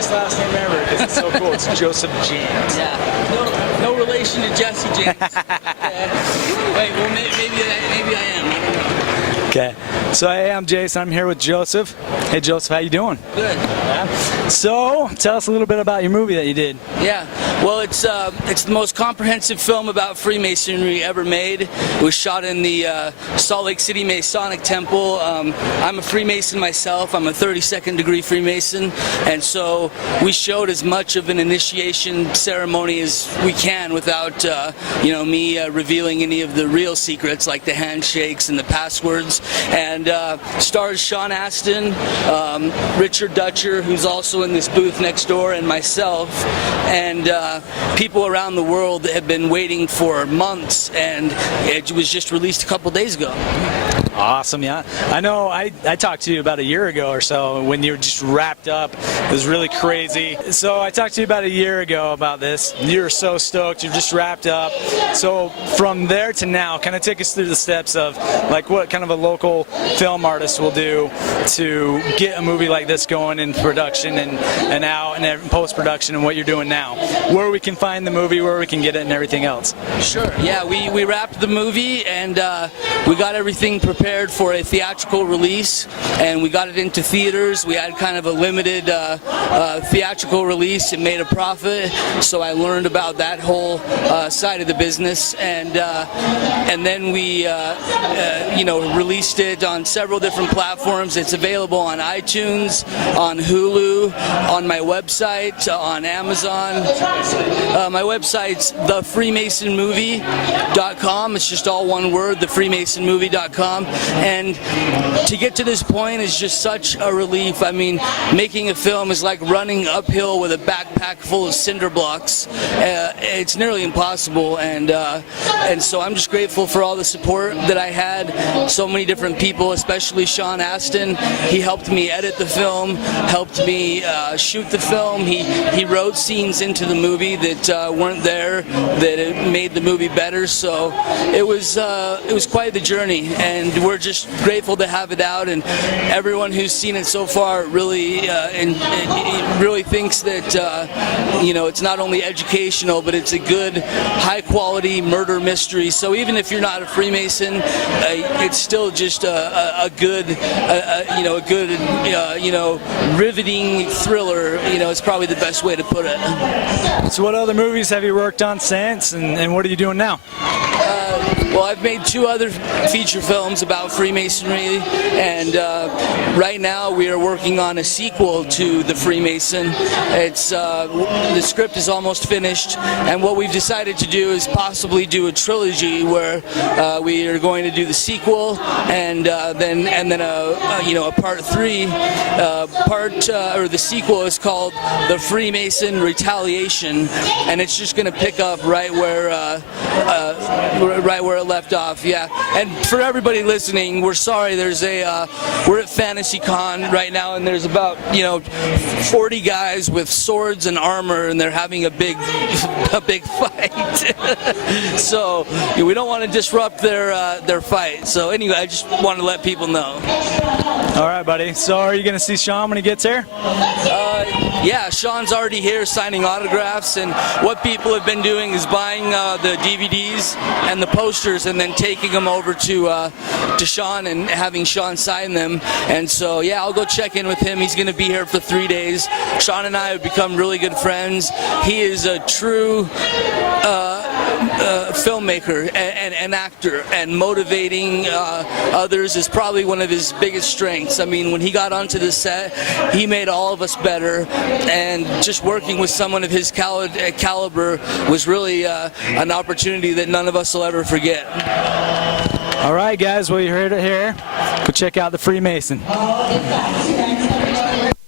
funniest last name ever because it's so cool. It's Joseph James. Yeah. No relation to Jesse James. Wait, well, maybe I am. I don't know. Okay. So hey, I'm Jason. I'm here with Joseph. Hey, Joseph, how you doing? Good. Yeah. So tell us a little bit about your movie that you did. Yeah. Well, it's the most comprehensive film about Freemasonry ever made. It was shot in the Salt Lake City Masonic Temple. I'm a Freemason myself. I'm a 32nd degree Freemason, and so we showed as much of an initiation ceremony as we can without, me revealing any of the real secrets like the handshakes and the passwords. And stars Sean Astin, Richard Dutcher, who's also in this booth next door, and myself, and people around the world that have been waiting for months, and it was just released a couple days ago. Awesome, yeah. I know I talked to you about a year ago or so when you were just wrapped up. It was really crazy. So I talked to you about a year ago about this. You were so stoked. You're just wrapped up. So from there to now, kind of take us through the steps of like what kind of a local film artist will do to get a movie like this going in production and out and in post-production, and what you're doing now. Where we can find the movie, where we can get it, and everything else. Sure. Yeah, we wrapped the movie, and we got everything prepared for a theatrical release, and we got it into theaters. We had kind of a limited theatrical release. It made a profit, so I learned about that whole side of the business, and then we released it on several different platforms. It's available on iTunes, on Hulu, on my website, on Amazon. My website's thefreemasonmovie.com. It's just all one word, thefreemasonmovie.com. And to get to this point is just such a relief. I mean, making a film is like running uphill with a backpack full of cinder blocks. It's nearly impossible, and so I'm just grateful for all the support that I had. So many different people, especially Sean Astin. He helped me edit the film, helped me shoot the film. He wrote scenes into the movie that weren't there, that it made the movie better. So it was quite the journey, and we're just grateful to have it out. And everyone who's seen it so far really really thinks that it's not only educational, but it's a good, high-quality murder mystery. So even if you're not a Freemason, it's still just a good, riveting thriller. It's probably the best way to put it. So what other movies have you worked on since, and what are you doing now? Well, I've made 2 other feature films about Freemasonry, and right now we are working on a sequel to The Freemason. It's the script is almost finished, and what we've decided to do is possibly do a trilogy where we are going to do the sequel and then a part 3. The sequel is called The Freemason Retaliation, and it's just going to pick up right where it left off. Yeah, and for everybody listening, we're sorry. We're at FantasyCon right now, and there's about 40 guys with swords and armor, and they're having a big fight. So we don't want to disrupt their fight. So anyway, I just want to let people know. All right, buddy. So are you going to see Sean when he gets here? Yeah, Sean's already here signing autographs, and what people have been doing is buying the DVDs and the posters and then taking them over to Sean and having Sean sign them. And so, yeah, I'll go check in with him. He's going to be here for 3 days. Sean and I have become really good friends. He is a true filmmaker and an actor, and motivating others is probably one of his biggest strengths. I mean, when he got onto the set, he made all of us better, and just working with someone of his caliber was really an opportunity that none of us will ever forget. All right, guys, well, you heard it here. Go check out The Freemason.